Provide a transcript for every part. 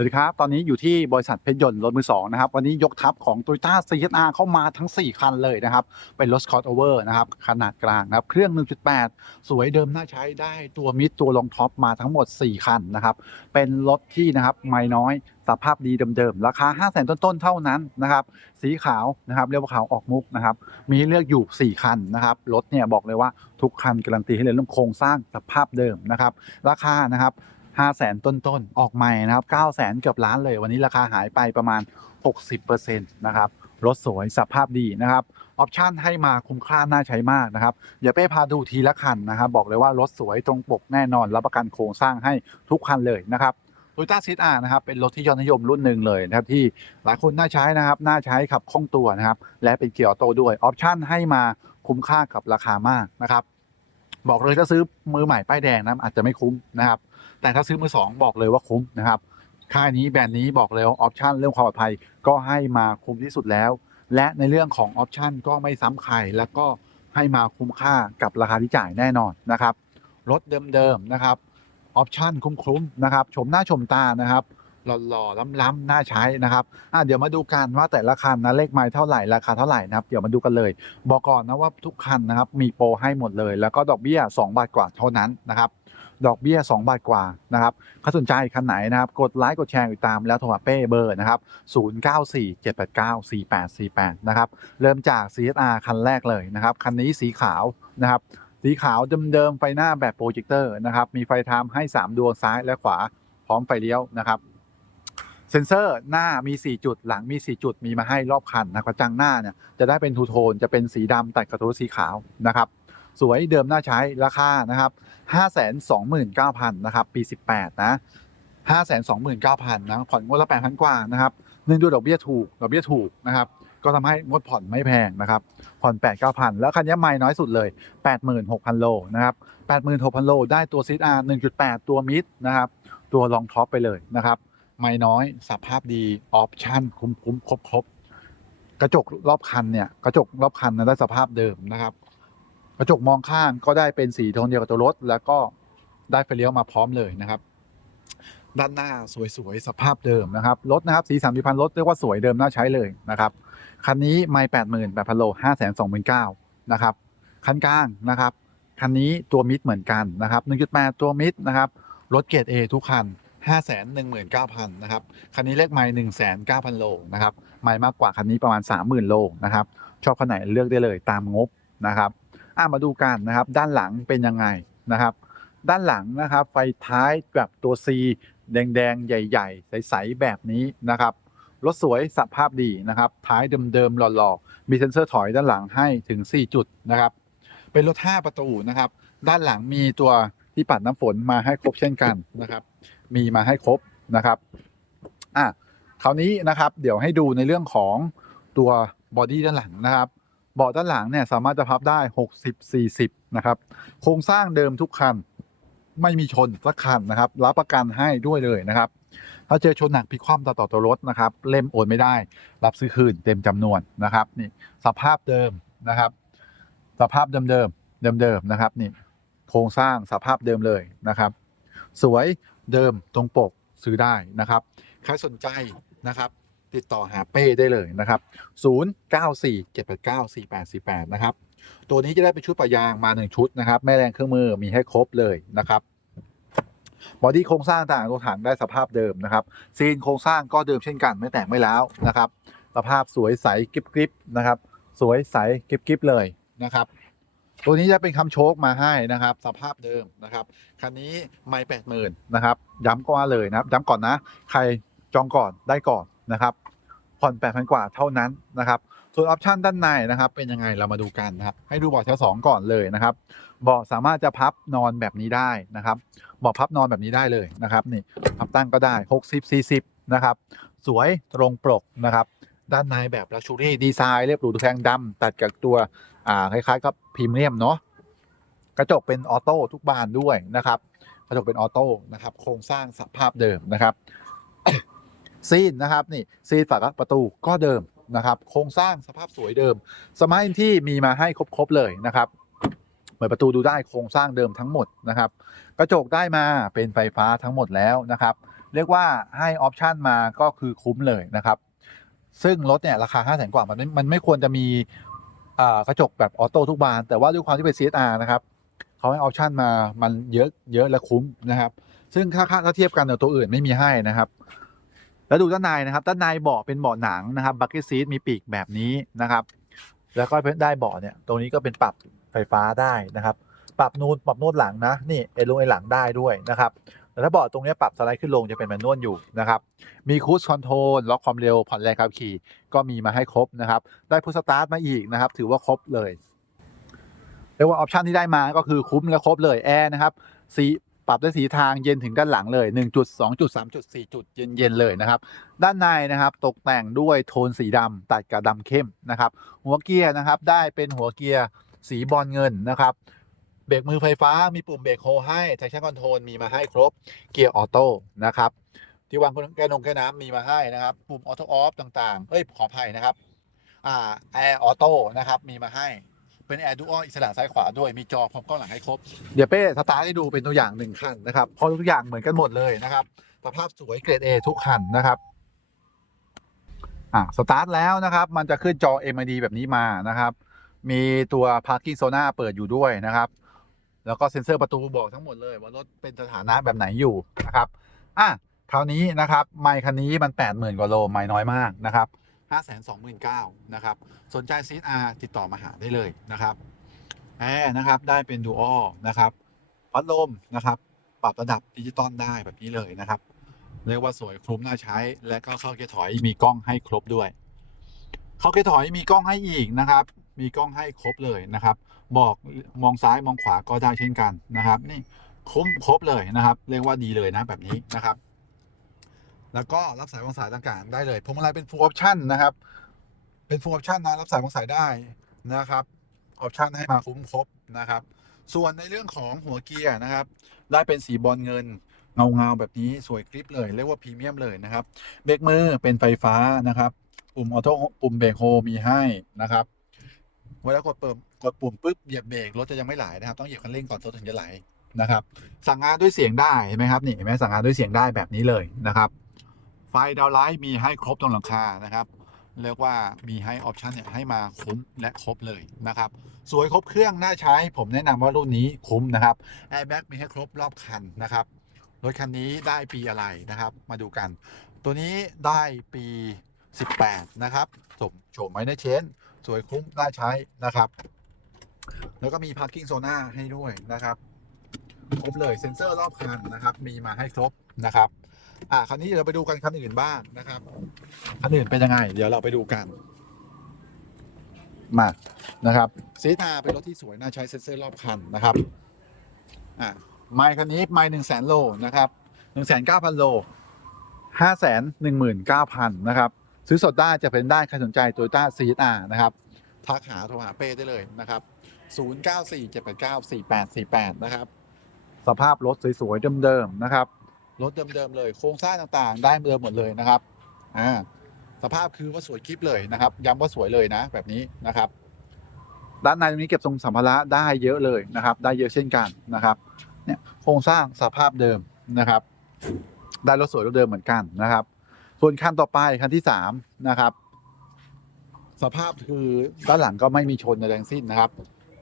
สวัสดีครับ ตอนนี้อยู่ที่บริษัทเพชรยนต์รถมือสองนะครับ วันนี้ยกทัพของ t o y ต้า CHR เข้ามาทั้ง 4 คันเลยนะครับ เป็นรถ Scott Over นะครับ ขนาดกลางนะครับ เครื่อง 1.8 สวยเดิมน่าใช้ได้ตัวมิดตัวรองท็อปมาทั้งหมด 4 คันนะครับ เป็นรถที่นะครับไม่น้อยสภาพดีเดิมๆ ราคา 5 0 0 0 0 0 ต้นๆ เท่านั้นนะครับ สีขาวนะครับ เรียกว่าขาวออกมุกนะครับ มีให้เลือกอยู่ 4 คันนะครับ รถเนี่ยบอกเลยว่าทุกคันการันตีให้เลยเรื่องโครงสร้างสภาพเดิมนะครับ ราคานะครับ 5 0 0แสนต้นๆ ออกใหม่นะครับ 9 0 0แสนเกือบล้านเลย วันนี้ราคาหายไปประมาณ 60%นะครับรถสวยสภาพดีนะครับออปชันให้มาคุ้มค่าน่าใช้มากนะครับอย่าไปพาดูทีละคันนะครับ บอกเลยว่ารถสวยตรงปกแน่นอนรับประกันโครงสร้างให้ทุกคันเลยนะครับโตโยต้าซีดอานะครับเป็นรถที่ยอดนิยมรุ่นหนึ่งเลยนะครับที่หลายคนน่าใช้นะครับน่าใช้ขับคล่องตัวนะครับ และเป็นเกียร์ออโต้ด้วยออปชันให้มาคุ้มค่ากับราคา มากนะครับ บอกเลยถ้าซื้อมือใหม่ป้ายแดงนะอาจจะไม่คุ้มนะครับ แต่ถ้าซื้อมือสองบอกเลยว่าคุ้มนะครับค่ายนี้แบรนด์นี้บอกเลยว่าออปชันเรื่องความปลอดภัยก็ให้มาคุ้มที่สุดแล้ว และในเรื่องของออปชันก็ไม่ซ้ำใครแล้วก็ให้มาคุ้มค่ากับราคาที่จ่ายแน่นอนนะครับรถเดิมๆนะครับออปชันคุ้มๆนะครับชมหน้าชมตานะครับหล่อๆล้ำๆน่าใช้นะครับอะเดี๋ยวมาดูกันว่าแต่ละคันนะเลขไม้เท่าไหร่ราคาเท่าไหร่นะครับเดี๋ยวมาดูกันเลย บอกก่อนนะว่าทุกคันนะครับมีโปรให้หมดเลย แล้วก็ดอกเบี้ย2บาทกว่าเท่านั้นนะครับ ดอกเบี้ย 2 บาทกว่านะครับถ้าสนใจคันไหนนะครับ กดไลค์กดแชร์ติดตามแล้วโทรหาเป้เบอร์นะครับ 0947894848 นะครับ เริ่มจาก CSR คันแรกเลยนะครับ คันนี้สีขาวนะครับ สีขาวเดิมๆไฟหน้าแบบโปรเจคเตอร์นะครับ มีไฟทามให้ 3 ดวงซ้ายและขวาพร้อมไฟเลี้ยวนะครับเซ็นเซอร์หน้ามี 4 จุดหลังมี 4 จุดมีมาให้รอบคันนะกระจังหน้าเนี่ยจะได้เป็นทูโทนจะเป็นสีดำตัดกับตัวสีขาวนะครับ สวยเดิมน่าใช้ราคานะครับ 529,000นะครับปี 18 นะ 529,000นะผ่อนงวดละ8,000กว่านะครับเนื่องด้วยดอกเบี้ยถูกดอกเบี้ยถูกนะครับก็ทำให้งวดผ่อนไม่แพงนะครับ ผ่อน8 9,000แล้วคันนี้ไม่น้อยสุดเลย 86,000 โลนะครับ86,000 โล ได้ตัวซีดอาร์1.8ตัวมิดนะครับ ตัวรองท็อปไปเลยนะครับ ไม่น้อยสภาพดีออปชั่นคุ้มคุ้มครบครบกระจกรอบคันเนี่ยกระจกรอบคันนะได้สภาพเดิมนะครับ กระจกมองข้างก็ได้เป็นสีโทนเดียวกับตัวรถ แล้วก็ได้ไฟเลี้ยวมาพร้อมเลยนะครับ ด้านหน้าสวยๆสภาพเดิมนะครับรถนะครับสีสันพิพันรถเรียกว่าสวยเดิมน่าใช้เลยนะครับคันนี้ไม่แปดหมื่นแปดพันโลห้าแสนสองหมื่นเก้านะครับคันกลางนะครับคันนี้ตัวมิดเหมือนกันนะครับหนึ่งจุดแปดตัวมิดนะครับรถเกรด A ทุกคันห้าแสนหนึ่งหมื่นเก้าพันนะครับคันนี้เลขไม้หนึ่งแสนเก้าพันโลนะครับไม้มากกว่าคันนี้ประมาณสามหมื่นโลนะครับชอบคันไหนเลือกได้เลยตามงบนะครับ อะมาดูกันนะครับ ด้านหลังเป็นยังไงนะครับ ด้านหลังนะครับ ไฟท้ายแบบตัว C แดงๆ ใหญ่ ๆ ใส ๆ แบบนี้นะครับ รถสวยสภาพดีนะครับ ท้ายเดิมๆ หล่อๆ มีเซ็นเซอร์ถอยด้านหลังให้ถึง 4 จุดนะครับ เป็นรถ 5 ประตูนะครับ ด้านหลังมีตัวที่ปัดน้ำฝนมาให้ครบเช่นกันนะครับ มีมาให้ครบนะครับอะคราวนี้นะครับ เดี๋ยวให้ดูในเรื่องของตัวบอดี้ด้านหลังนะครับ เบาะด้านหลังเนี่ยสามารถจะพับได้ 60 40 นะครับ โครงสร้างเดิมทุกคัน ไม่มีชนสักคันนะครับ รับประกันให้ด้วยเลยนะครับ ถ้าเจอชนหนักพิคว่ำต่อต่อตัวรถนะครับ เล่มโอนไม่ได้ รับซื้อคืนเต็มจำนวนนะครับนี่สภาพเดิมนะครับ สภาพเดิมเดิมเดิมเดิมนะครับนี่โครงสร้างสภาพเดิมเลยนะครับ สวยเดิมตรงปกซื้อได้นะครับ ใครสนใจนะครับ ติดต่อหาเป้ได้เลยนะครับ 0947894848 นะครับ ตัวนี้จะได้เป็นชุดปะยางมา 1 ชุดนะครับ แม่แรงเครื่องมือมีให้ครบเลยนะครับบอดี้โครงสร้างต่างตัวถังได้สภาพเดิมนะครับ ซีนโครงสร้างก็เดิมเช่นกันไม่แตกไม่แล้วนะครับ สภาพสวยใสกริบกริบนะครับ สวยใสกริบกริบเลยนะครับ ตัวนี้จะเป็นคำโชคมาให้นะครับ สภาพเดิมนะครับ คันนี้ไม่แปดหมื่นนะครับ ย้ำก็ว่าเลยนะครับ ย้ำก่อนนะ ใครจองก่อนได้ก่อน นะครับ ผ่อนแปดพันกว่าเท่านั้นนะครับส่วนออปชันด้านในนะครับเป็นยังไงเรามาดูกันนะครับ ให้ดูเบาะชั้นสองก่อนเลยนะครับเบาะสามารถจะพับนอนแบบนี้ได้นะครับเบาะพับนอนแบบนี้ได้เลยนะครับนี่พับตั้งก็ได้ 60 40นะครับสวยตรงปกนะครับด้านในแบบลักชูรี่ดีไซน์เรียบหรูดูแพงดำตัดกับตัวอ่าคล้ายๆกับพรีเมียมเนาะกระจกเป็นออโต้ทุกบานด้วยนะครับกระจกเป็นออโต้นะครับโครงสร้างสภาพเดิมนะครับ ซีนนะครับนี่ซีนฝาประตูก็เดิมนะครับโครงสร้างสภาพสวยเดิม สมัยที่มีมาให้ครบๆเลยนะครับเปิดประตูดูได้โครงสร้างเดิมทั้งหมดนะครับกระจกได้มาเป็นไฟฟ้าทั้งหมดแล้วนะครับ เรียกว่าให้ออปชันมาก็คือคุ้มเลยนะครับ ซึ่งรถเนี่ยราคา 5 0 0 0 0 0 กว่ามันไม่มันไม่ควรจะมีกระจกแบบออโต้ทุกบาน แต่ว่าด้วยความที่เป็น CSR นะครับเขาให้ออปชันมามันเยอะเยอะและคุ้มนะครับ ซึ่งถ้าถ้าเทียบกันกับตัวอื่นไม่มีให้นะครับ แล้วดูด้านในนะครับด้านในเบาะเป็นเบาะหนังนะครับบักเก็ตซีทมีปีกแบบนี้นะครับ แล้วก็ได้เบาะเนี่ยตรงนี้ก็เป็นปรับไฟฟ้าได้นะครับ ปรับนูนปรับนวดหลังนะนี่เอลงไอหลังได้ด้วยนะครับแต่ถ้าเบาะตรงนี้ปรับสไลด์ขึ้นลงจะเป็นแมนนวลอยู่นะครับมีคูสคอนโทรลล็อกความเร็วผ่อนแรงขับขี่ก็มีมาให้ครบนะครับ ได้พุชสตาร์ทมาอีกนะครับ ถือว่าครบเลยเรียกว่าออปชันที่ได้มาก็คือคุ้มและครบเลยแอร์นะครับสี ปรับได้สีทางเย็นถึงด้านหลังเลย 1 จุด 2 จุด 3 จุด 4 จุดเย็นเย็นๆเลยนะครับด้านในนะครับตกแต่งด้วยโทนสีดำตัดกับดำเข้มนะครับหัวเกียร์นะครับได้เป็นหัวเกียร์สีบอลเงินนะครับเบรกมือไฟฟ้ามีปุ่มเบรกโฮให้ traction control มีมาให้ครบเกียร์ออโต้นะครับที่วางแก้นงแก้น้ำมีมาให้นะครับ ปุ่มออโต้ออฟต่างๆเอ้ยขออภัยนะครับอ่าแอร์ออโต้นะครับมีมาให้ เป็นแอร์ดูอัลอิสระซ้ายขวาด้วยมีจอพร้อมกล้องหลังให้ครบ เดี๋ยวเป้สตาร์ทให้ดูเป็นตัวอย่างหนึ่งคันนะครับเพราะทุกอย่างเหมือนกันหมดเลยนะครับสภาพสวยเกรด A ทุกคันนะครับอ่าสตาร์ทแล้วนะครับ มันจะขึ้นจอ MID แบบนี้มานะครับ มีตัว Parking Zona เปิดอยู่ด้วยนะครับ แล้วก็เซ็นเซอร์ประตูบอกทั้งหมดเลย ว่ารถเป็นสถานะแบบไหนอยู่นะครับอะคราวนี้นะครับ ไมค์คันนี้มัน 80,000 กว่าโลไมค์น้อยมากนะครับ 529,000นะครับ สนใจซีดอาติดต่อมาหาได้เลยนะครับแอร์นะครับ ได้เป็นดูอัลนะครับ พัดลมนะครับ ปรับระดับดิจิตอลได้แบบนี้เลยนะครับ เรียกว่าสวยคุ้มน่าใช้ และก็เข้าเกียร์ถอยมีกล้องให้ครบด้วย เข้าเกียร์ถอยมีกล้องให้อีกนะครับ มีกล้องให้ครบเลยนะครับ บอกมองซ้ายมองขวาก็ได้เช่นกันนะครับ นี่คุ้มครบเลยนะครับ เรียกว่าดีเลยนะแบบนี้นะครับ แล้วก็รับสายวางสายต่างๆ ได้เลยพวงมาลัยเป็น full option นะครับ เป็น full option นะรับสายวางสายได้นะครับออปชันให้มาคุ้มครบนะครับ ส่วนในเรื่องของหัวเกียร์นะครับ ได้เป็นสีบอลเงินเงาเงาๆแบบนี้สวยกริปเลย เรียกว่าพรีเมียมเลยนะครับ เบรกมือเป็นไฟฟ้านะครับ ปุ่มออโต้ปุ่มเบรกโฮมีให้นะครับ เวลากดเปุ่มกดปุ่มปุ๊บเหยียบเบรกรถจะยังไม่ไหลนะครับ ต้องเหยียบคันเร่งก่อนรถถึงจะไหลนะครับ สั่งงานด้วยเสียงได้เห็นไหมครับนี่เห็นไหมสั่งงานด้วยเสียงได้แบบนี้เลยนะครับ ไฟดาวไลท์มีให้ครบตรงหลังคานะครับเรียกว่ามีให้ออปชันเนี่ยให้มาคุ้มและครบเลยนะครับสวยครบเครื่องน่าใช้ ผมแนะนำว่ารุ่นนี้คุ้มนะครับแอร์แบ็กมีให้ครบรอบคันนะครับรถคันนี้ได้ปีอะไรนะครับ มาดูกัน ตัวนี้ได้ปี 18 นะครับสมโฉมไว้ในเชนสวยคุ้มน่าใช้นะครับ แล้วก็มี parking zona ให้ด้วยนะครับ ครบเลยเซ็นเซอร์รอบคันนะครับ มีมาให้ครบนะครับ อ่าคันนี้เดี๋ยวเราไปดูกันคันอื่นบ้างนะครับคันอื่นเป็นยังไง เดี๋ยวเราไปดูกัน มานะครับซีทาเป็นรถที่สวยน่าใช้เซ็นเซอร์รอบคันนะครับอ่าไมค์คันนี้ไมค์หนึ่งแสนโลนะครับหนึ่งแสนเก้าพันโลห้าแสนหนึ่งหมื่นเก้าพันนะครับซื้อสดได้จะเป็นได้ใครสนใจโตโยต้าซีทานะครับทักหาโทรหาเป้ได้เลยนะครับศูนย์เก้าสี่เจ็ดเก้าสี่แปดสี่แปดนะครับ สภาพรถสวยๆเดิมๆนะครับ รถเดิมๆเลยโครงสร้างต่างๆ ได้เดิมหมดเลยนะครับอ่าสภาพคือว่าสวยคลิปเลยนะครับ ย้ำว่าสวยเลยนะ แบบนี้นะครับ ด้านในตรงนี้เก็บทรงสัมภาระได้เยอะเลยนะครับ ได้เยอะเช่นกันนะครับ เนี่ยโครงสร้างสภาพเดิมนะครับ ได้รถสวยรถเดิมเหมือนกันนะครับ ส่วนคันต่อไปคันที่สามนะครับ สภาพคือด้านหลังก็ไม่มีชนในแรงสิ้นนะครับ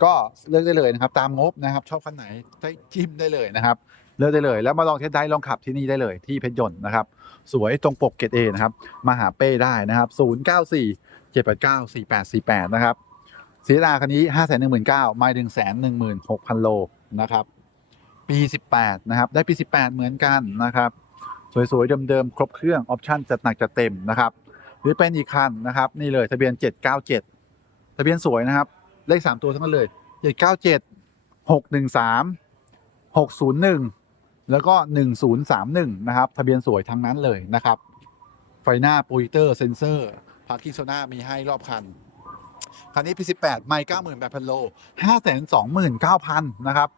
ก็เลือกได้เลยนะครับ ตามงบนะครับ ชอบคันไหนใช้จิ้มได้เลยนะครับ เลือกได้เลย แล้วมาลองเทสได้ลองขับที่นี่ได้เลยที่เพชรยนต์นะครับ สวยตรงปกเกตเอนะครับ มาหาเป้ได้นะครับ 0 9 4 7 8 9 4 8 4 8 นะครับสีดาคันนี้ 5 1 9 0 0ไม่ถึงแสนหนึ่งหมื่นหกพันโลนะครับ ปี 18 นะครับ ได้ปี 18 เหมือนกันนะครับ สวยๆเดิมๆครบเครื่องออปชั่นจัดหนักจัดเต็มนะครับ หรือเป็นอีกคันนะครับนี่เลยทะเบียน 797 ทะเบียนสวยนะครับเลข 3 ตัวทั้งนั้นเลย 797 613 601 แล้วก็ 1031 นะครับ ทะเบียนสวยทั้งนั้นเลยนะครับ ไฟหน้าโปรเจคเตอร์เซนเซอร์พาร์คิงโซน่ามีให้รอบคัน คันนี้ P18 ไม่98,000 โล 529,000 นะครับ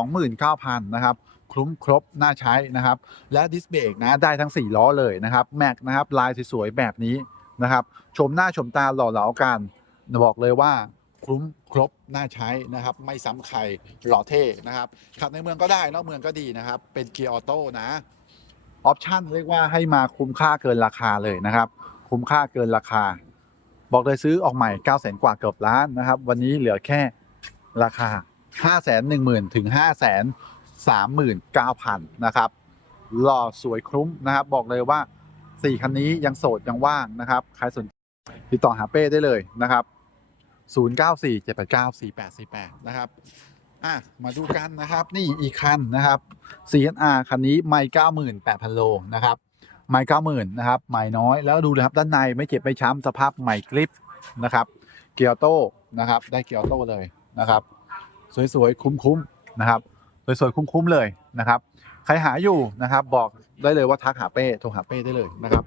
529,000 นะครับ คุ้มครบ น่าใช้นะครับ และดิสเบรกนะ ได้ทั้ง 4 ล้อเลยนะครับ แม็กนะครับ ลายสวยๆแบบนี้นะครับ ชมหน้าชมตาหล่อเหลากัน บอกเลยว่า คุ้มครบน่าใช้นะครับ ไม่ซ้ำใครหล่อเท่นะครับขับในเมืองก็ได้นอกเมืองก็ดีนะครับ เป็นเกียร์ออโต้นะออปชั่นเรียกว่าให้มาคุ้มค่าเกินราคาเลยนะครับ คุ้มค่าเกินราคา บอกเลยซื้อออกใหม่ 9 0 0 0 0กว่าเกือบล้านนะครับ วันนี้เหลือแค่ราคา 5 1 0 0 0 0ถึง5 3 9 0 0 0นะครับหล่อสวยคลุ้มนะครับ บอกเลยว่า 4 คันนี้ยังโสดยังว่างนะครับ ใครสนติดต่อหาเป้ได้เลยนะครับ 0947894848 นะครับอะมาดูกันนะครับนี่อีกคันนะครับ CNR คันนี้ไม่98,000โลนะครับไม่90,000นะครับใหม่น้อยแล้วดูนะครับด้านในไม่เจ็บไม่ช้ำสภาพใหม่กริปนะครับ เกียร์โต้นะครับ ได้เกียร์โต้เลยนะครับ สวยๆ คุ้มๆนะครับ สวยๆ คุ้มๆเลยนะครับ ใครหาอยู่นะครับบอกได้เลยว่าทักหาเป้โทรหาเป้ได้เลยนะครับ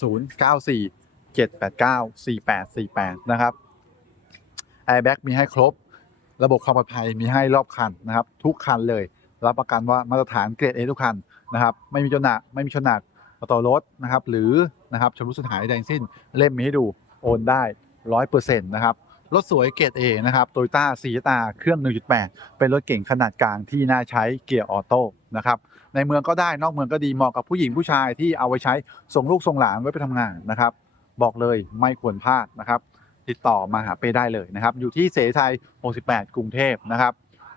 094 789 4848 นะครับ ร์แบ็กมีให้ครบ ระบบความปลอดภัยมีให้รอบคันนะครับ ทุกคันเลย รับประกันว่ามาตรฐานเกรด A ทุกคันนะครับ ไม่มีชนหนักไม่มีชนหนักต่อรถนะครับ หรือนะครับชำรุดสูญหายใดทั้งสิ้นเล่มมีให้ดูโอนได้ร้อยเปอร์เซ็นต์นะครับรถสวยเกรด A นะครับโตโยต้าซีตาเครื่อง 1.8 เป็นรถเก่งขนาดกลางที่น่าใช้เกียร์ออโต้นะครับ ในเมืองก็ได้นอกเมืองก็ดีเหมาะกับผู้หญิงผู้ชายที่เอาไว้ใช้ส่งลูกส่งหลานไว้ไปทำงานนะครับ บอกเลยไม่ควรพลาดนะครับ ติดต่อมาหาเป้ได้เลยนะครับ อยู่ที่เสรีไทย 68 กรุงเทพนะครับ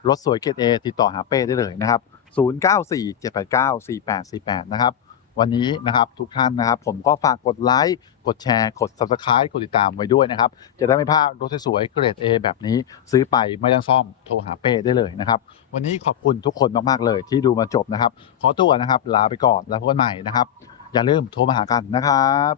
รถสวยเกรด A ติดต่อหาเป้ได้เลยนะครับ 0947894848 นะครับ วันนี้นะครับทุกท่านนะครับ ผมก็ฝากกดไลค์ กดแชร์ กด Subscribe กดติดตามไว้ด้วยนะครับ จะได้ไม่พลาดรถสวยเกรด A แบบนี้ซื้อไปไม่ต้องซ่อมโทรหาเป้ได้เลยนะครับ วันนี้ขอบคุณทุกคนมากๆเลยที่ดูมาจบนะครับ ขอตัวนะครับลาไปก่อนแล้วพบกันใหม่นะครับ อย่าลืมโทรมาหากันนะครับ